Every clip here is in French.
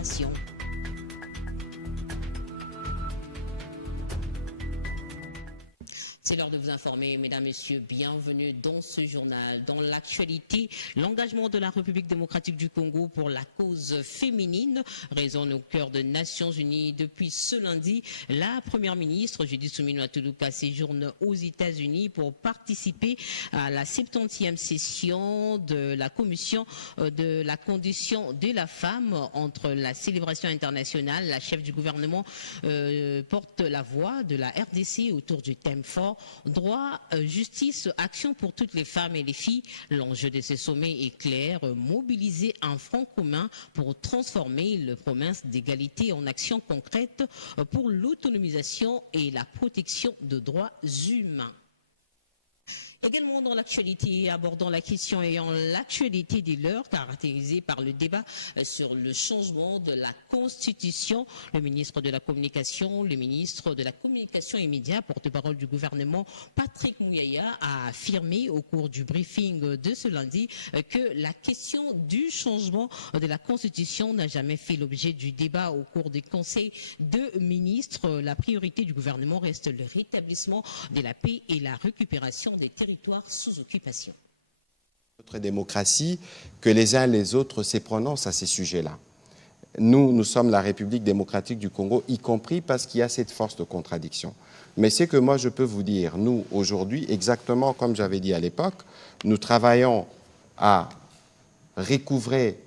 Libération. C'est l'heure de vous informer, mesdames, messieurs, bienvenue dans ce journal. Dans l'actualité, l'engagement de la République démocratique du Congo pour la cause féminine résonne au cœur des Nations Unies. Depuis ce lundi, la Première ministre, Judith Suminwa Tuluka, séjourne aux États-Unis pour participer à la 70e session de la Commission de la condition de la femme. Entre la célébration internationale, la chef du gouvernement porte la voix de la RDC autour du thème fort droit, justice, action pour toutes les femmes et les filles. L'enjeu de ce sommet est clair, mobiliser un front commun pour transformer la promesse d'égalité en action concrète pour l'autonomisation et la protection de droits humains. Également dans l'actualité, abordant la question ayant l'actualité de l'heure, caractérisée par le débat sur le changement de la Constitution. Le ministre de la Communication et Médias, porte-parole du gouvernement, Patrick Mouyaya, a affirmé au cours du briefing de ce lundi que la question du changement de la Constitution n'a jamais fait l'objet du débat au cours des conseils de ministres. La priorité du gouvernement reste le rétablissement de la paix et la récupération des territoires sous occupation. Notre démocratie, que les uns et les autres se prononcent à ces sujets-là. Nous sommes la République démocratique du Congo, y compris parce qu'il y a cette force de contradiction. Mais c'est que moi, je peux vous dire, nous, aujourd'hui, exactement comme j'avais dit à l'époque, nous travaillons à recouvrer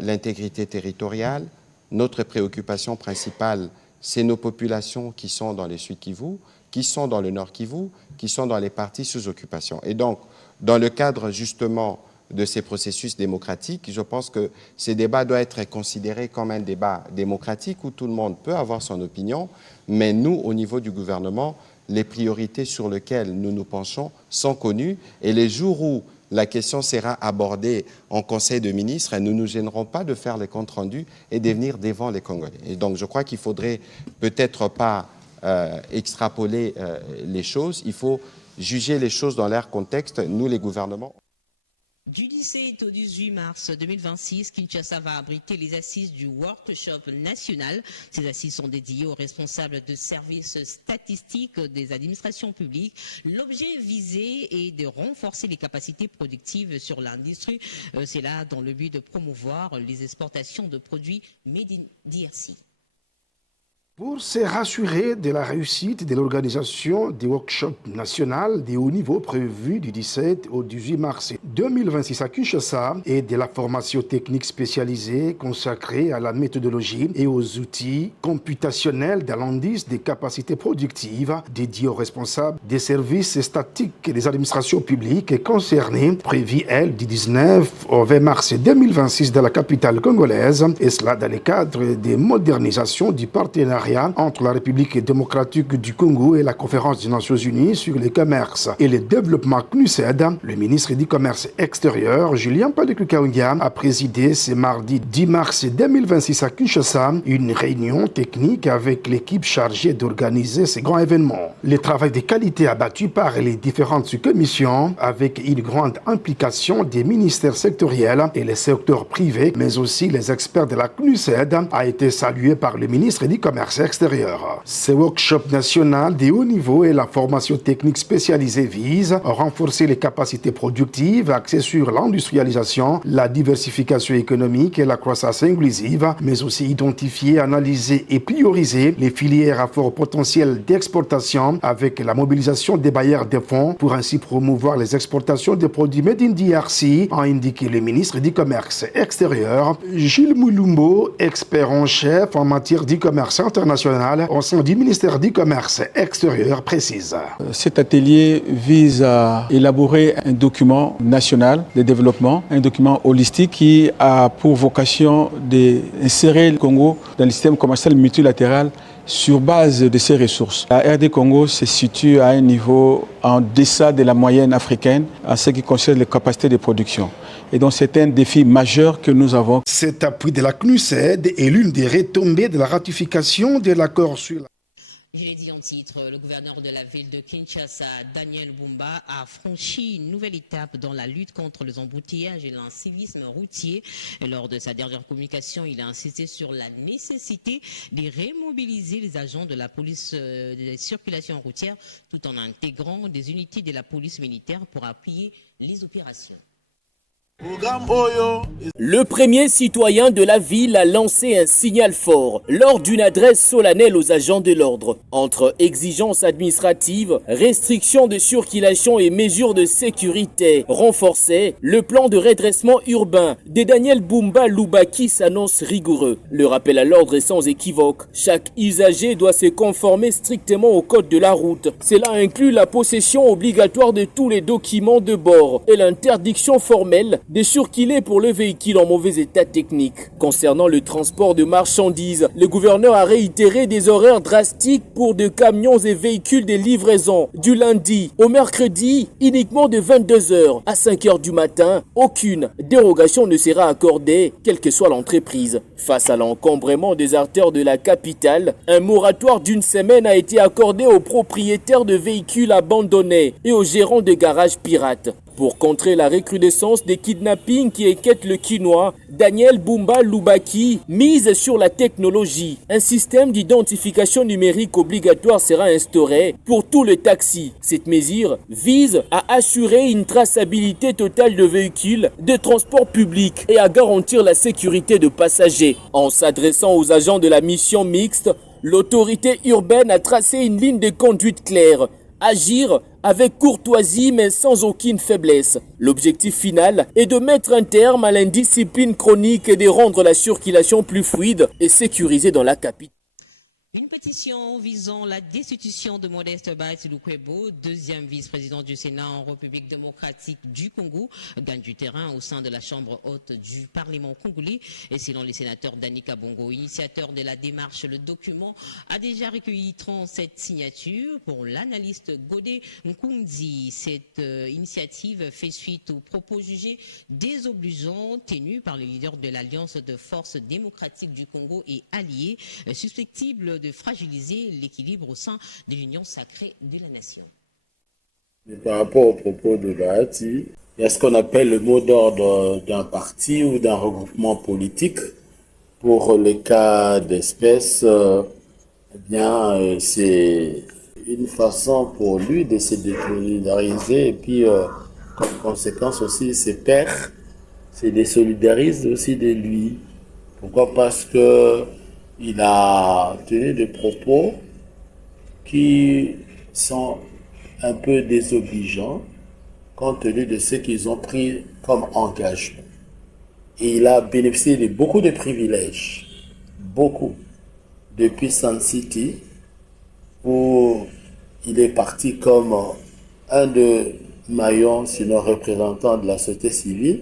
l'intégrité territoriale. Notre préoccupation principale, c'est nos populations qui sont dans les Sud Kivu, qui sont dans le Nord Kivu, qui sont dans les parties sous occupation. Et donc, dans le cadre justement de ces processus démocratiques, je pense que ces débats doivent être considérés comme un débat démocratique où tout le monde peut avoir son opinion, mais nous, au niveau du gouvernement, les priorités sur lesquelles nous nous penchons sont connues, et les jours où la question sera abordée en Conseil de ministres, nous ne nous gênerons pas de faire les comptes rendus et de venir devant les Congolais. Et donc, je crois qu'il ne faudrait peut-être pas extrapoler les choses, il faut juger les choses dans leur contexte, nous les gouvernements. Du 17 au 18 mars 2026, Kinshasa va abriter les assises du workshop national. Ces assises sont dédiées aux responsables de services statistiques des administrations publiques. L'objet visé est de renforcer les capacités productives sur l'industrie. C'est là dans le but de promouvoir les exportations de produits made in DRC. Pour se rassurer de la réussite de l'organisation des workshops nationaux de haut niveau prévus du 17 au 18 mars 2026 à Kinshasa et de la formation technique spécialisée consacrée à la méthodologie et aux outils computationnels de l'indice des capacités productives dédiés aux responsables des services statiques et des administrations publiques concernées, prévu, elle, du 19 au 20 mars 2026 dans la capitale congolaise, et cela dans le cadre des modernisations du partenariat entre la République démocratique du Congo et la Conférence des Nations Unies sur le commerce et le développement CNUSED. Le ministre du Commerce extérieur, Julien Paluku-Kahongya, a présidé ce mardi 10 mars 2026 à Kinshasa une réunion technique avec l'équipe chargée d'organiser ce grand événement. Le travail de qualité abattu par les différentes commissions avec une grande implication des ministères sectoriels et les secteurs privés, mais aussi les experts de la CNUSED, a été salué par le ministre du Commerce extérieur. Ce workshop national de haut niveau et la formation technique spécialisée visent à renforcer les capacités productives axées sur l'industrialisation, la diversification économique et la croissance inclusive, mais aussi identifier, analyser et prioriser les filières à fort potentiel d'exportation avec la mobilisation des bailleurs de fonds pour ainsi promouvoir les exportations de produits made in DRC, a indiqué le ministre du Commerce extérieur, Gilles Moulumbo, expert en chef en matière du commerce international au sein du ministère du Commerce extérieur, précise. Cet atelier vise à élaborer un document national de développement, un document holistique qui a pour vocation d'insérer le Congo dans le système commercial multilatéral sur base de ses ressources. La RD Congo se situe à un niveau en deçà de la moyenne africaine en ce qui concerne les capacités de production. Et donc c'est un défi majeur que nous avons. Cet appui de la CNUSED est l'une des retombées de la ratification de l'accord sur la... Je l'ai dit en en titre, le gouverneur de la ville de Kinshasa, Daniel Bumba, a franchi une nouvelle étape dans la lutte contre les embouteillages et l'incivisme routier. Et lors de sa dernière communication, il a insisté sur la nécessité de remobiliser les agents de la police de circulation routière tout en intégrant des unités de la police militaire pour appuyer les opérations. Le premier citoyen de la ville a lancé un signal fort lors d'une adresse solennelle aux agents de l'ordre. Entre exigences administratives, restrictions de circulation et mesures de sécurité renforcées, le plan de redressement urbain de Daniel Bumba Lubaki s'annonce rigoureux. Le rappel à l'ordre est sans équivoque. Chaque usager doit se conformer strictement au code de la route. Cela inclut la possession obligatoire de tous les documents de bord et l'interdiction formelle de circuler pour le véhicule en mauvais état technique. Concernant le transport de marchandises, le gouverneur a réitéré des horaires drastiques pour de camions et véhicules de livraison du lundi au mercredi, uniquement de 22h à 5h du matin. Aucune dérogation ne sera accordée, quelle que soit l'entreprise. Face à l'encombrement des artères de la capitale, un moratoire d'une semaine a été accordé aux propriétaires de véhicules abandonnés et aux gérants de garages pirates. Pour contrer la recrudescence des kidnappings qui inquiètent le Quinois, Daniel Bumba Lubaki mise sur la technologie. Un système d'identification numérique obligatoire sera instauré pour tous les taxis. Cette mesure vise à assurer une traçabilité totale de véhicules de transport public et à garantir la sécurité de passagers. En s'adressant aux agents de la mission mixte, l'autorité urbaine a tracé une ligne de conduite claire. Agir avec courtoisie mais sans aucune faiblesse. L'objectif final est de mettre un terme à l'indiscipline chronique et de rendre la circulation plus fluide et sécurisée dans la capitale. Une pétition visant la destitution de Modeste Baïti-Lukwebo, deuxième vice-président du Sénat en République démocratique du Congo, gagne du terrain au sein de la Chambre haute du Parlement congolais. Et selon les sénateurs Danika Bongo, initiateur de la démarche, le document a déjà recueilli 37 signatures. Pour l'analyste Godé Nkundi, cette initiative fait suite aux propos jugés désobligeants tenus par les leaders de l'Alliance de forces démocratiques du Congo et alliés, susceptibles de fragiliser l'équilibre au sein de l'union sacrée de la nation. Mais par rapport aux propos de Bahati, il y a ce qu'on appelle le mot d'ordre d'un parti ou d'un regroupement politique. Pour les cas d'espèce, c'est une façon pour lui de se désolidariser et puis comme conséquence aussi ses pairs se désolidarisent aussi de lui. Pourquoi? Parce que il a tenu des propos qui sont un peu désobligeants compte tenu de ce qu'ils ont pris comme engagement. Et il a bénéficié de beaucoup de privilèges, beaucoup, depuis Sun City, où il est parti comme un de maillons, sinon représentant de la société civile.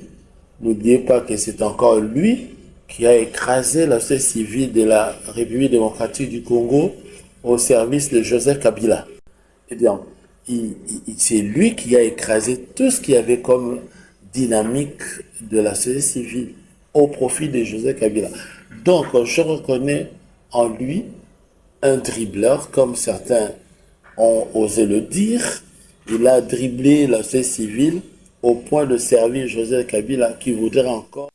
N'oubliez pas que c'est encore lui qui a écrasé la société civile de la République démocratique du Congo au service de Joseph Kabila. Eh bien, c'est lui qui a écrasé tout ce qu'il y avait comme dynamique de la société civile au profit de Joseph Kabila. Donc, je reconnais en lui un dribbleur, comme certains ont osé le dire. Il a dribblé la société civile au point de servir Joseph Kabila qui voudrait encore.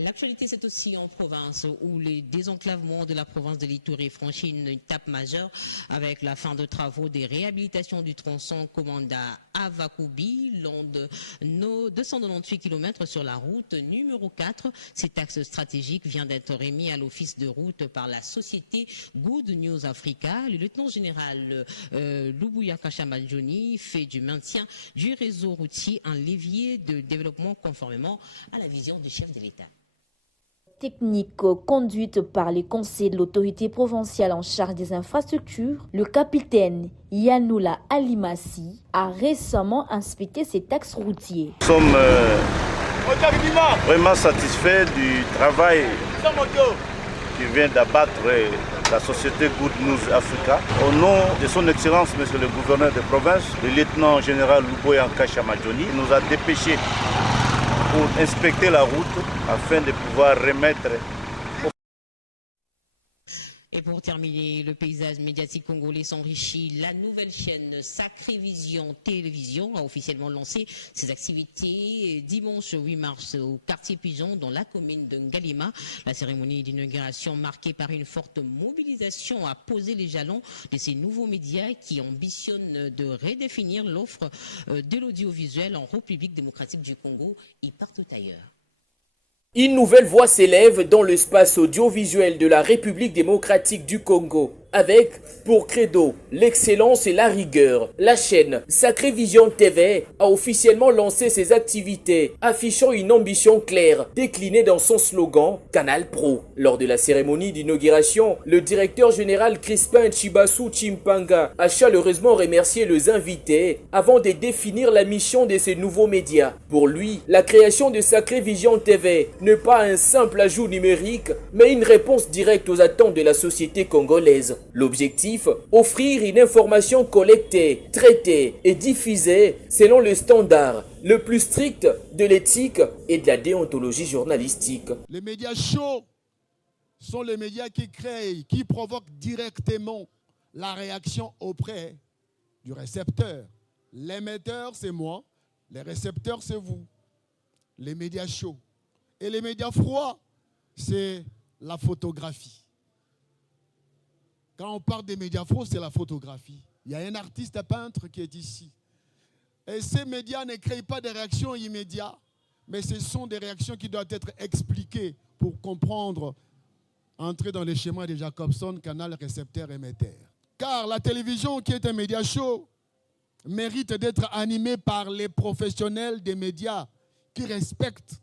L'actualité, c'est aussi en province où le désenclavement de la province de l'Ituri franchit une étape majeure avec la fin de travaux des réhabilitations du tronçon Komanda à Vakubi, long de nos 298 km sur la route numéro 4. Cet axe stratégique vient d'être remis à l'office de route par la société Good News Africa. Le lieutenant général Lubuya Kashamanjoni fait du maintien du réseau routier un levier de développement conformément à la vision du chef de l'État. Technique conduite par les conseils de l'autorité provinciale en charge des infrastructures, le capitaine Yanoula Alimassi a récemment inspecté cet axe routier. Nous sommes vraiment satisfaits du travail qui vient d'abattre la société Good News Africa. Au nom de son Excellence, Monsieur le gouverneur de province, le lieutenant général Luboya Kashamadjoni, nous a dépêché pour inspecter la route afin de pouvoir remettre. Et pour terminer, le paysage médiatique congolais s'enrichit. La nouvelle chaîne Sacré Vision Télévision a officiellement lancé ses activités dimanche 8 mars au quartier Pigeon dans la commune de Ngalima. La cérémonie d'inauguration marquée par une forte mobilisation a posé les jalons de ces nouveaux médias qui ambitionnent de redéfinir l'offre de l'audiovisuel en République démocratique du Congo et partout ailleurs. Une nouvelle voix s'élève dans l'espace audiovisuel de la République démocratique du Congo. Avec, pour credo, l'excellence et la rigueur, la chaîne Sacré Vision TV a officiellement lancé ses activités, affichant une ambition claire, déclinée dans son slogan « Canal Pro ». Lors de la cérémonie d'inauguration, le directeur général Crispin Chibasu Chimpanga a chaleureusement remercié les invités avant de définir la mission de ces nouveaux médias. Pour lui, la création de Sacré Vision TV n'est pas un simple ajout numérique, mais une réponse directe aux attentes de la société congolaise. L'objectif, offrir une information collectée, traitée et diffusée selon le standard le plus strict de l'éthique et de la déontologie journalistique. Les médias chauds sont les médias qui créent, qui provoquent directement la réaction auprès du récepteur. L'émetteur, c'est moi, les récepteurs, c'est vous. Les médias chauds. Et les médias froids, c'est la photographie. Quand on parle des médias froids, c'est la photographie. Il y a un artiste, un peintre qui est ici. Et ces médias ne créent pas des réactions immédiates, mais ce sont des réactions qui doivent être expliquées pour comprendre, entrer dans les schémas de Jacobson, canal, récepteur, émetteur. Car la télévision, qui est un média chaud, mérite d'être animée par les professionnels des médias qui respectent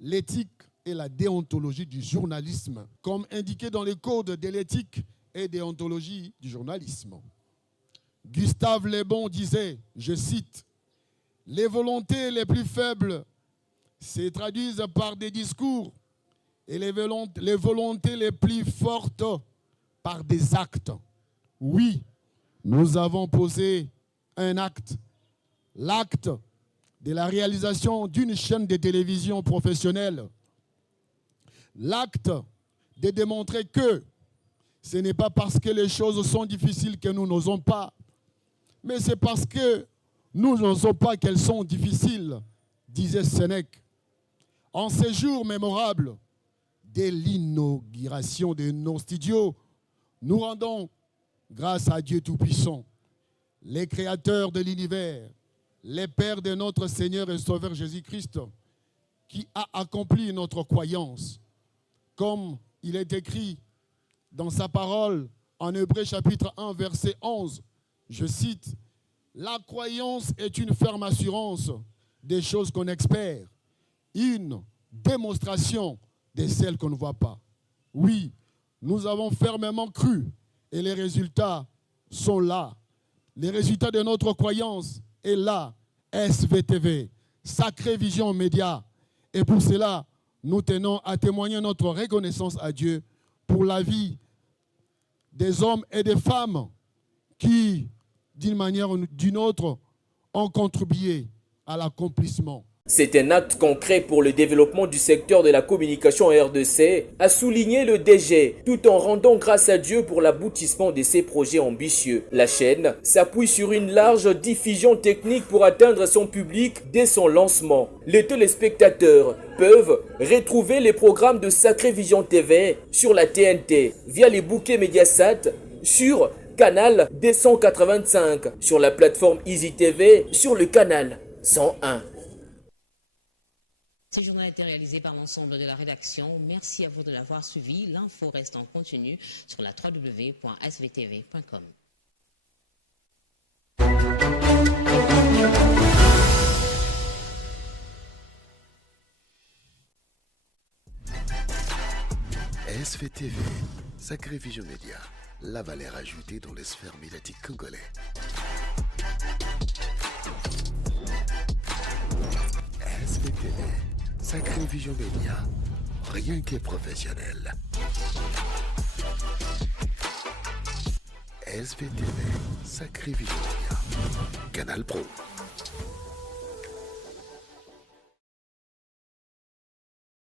l'éthique et la déontologie du journalisme, comme indiqué dans les codes de l'éthique et déontologie du journalisme. Gustave Le Bon disait, je cite, « Les volontés les plus faibles se traduisent par des discours et les volontés les plus fortes par des actes. » Oui, nous avons posé un acte, l'acte de la réalisation d'une chaîne de télévision professionnelle, l'acte de démontrer que ce n'est pas parce que les choses sont difficiles que nous n'osons pas, mais c'est parce que nous n'osons pas qu'elles sont difficiles, disait Sénèque. En ces jours mémorables, dès l'inauguration de nos studios, nous rendons grâce à Dieu Tout-Puissant, les créateurs de l'univers, les pères de notre Seigneur et Sauveur Jésus-Christ, qui a accompli notre croyance, comme il est écrit dans sa parole, en Hébreux chapitre 1, verset 11, je cite, « La croyance est une ferme assurance des choses qu'on espère, une démonstration de celles qu'on ne voit pas. » Oui, nous avons fermement cru et les résultats sont là. Les résultats de notre croyance est là, SVTV, Sacré Vision Média. Et pour cela, nous tenons à témoigner notre reconnaissance à Dieu pour la vie des hommes et des femmes qui, d'une manière ou d'une autre, ont contribué à l'accomplissement. C'est un acte concret pour le développement du secteur de la communication en RDC, a souligné le DG, tout en rendant grâce à Dieu pour l'aboutissement de ses projets ambitieux. La chaîne s'appuie sur une large diffusion technique pour atteindre son public dès son lancement. Les téléspectateurs peuvent retrouver les programmes de Sacré Vision TV sur la TNT, via les bouquets Mediasat, sur canal 285, sur la plateforme Easy TV, sur le canal 101. Ce journal a été réalisé par l'ensemble de la rédaction. Merci à vous de l'avoir suivi. L'info reste en continu sur la www.svtv.com. SVTV, Sacré Vision Média, la valeur ajoutée dans les sphères médiatiques congolais. SVTV, Sacré Vision Média, rien que professionnel. SVTV, Sacré Vision Média, Canal Pro.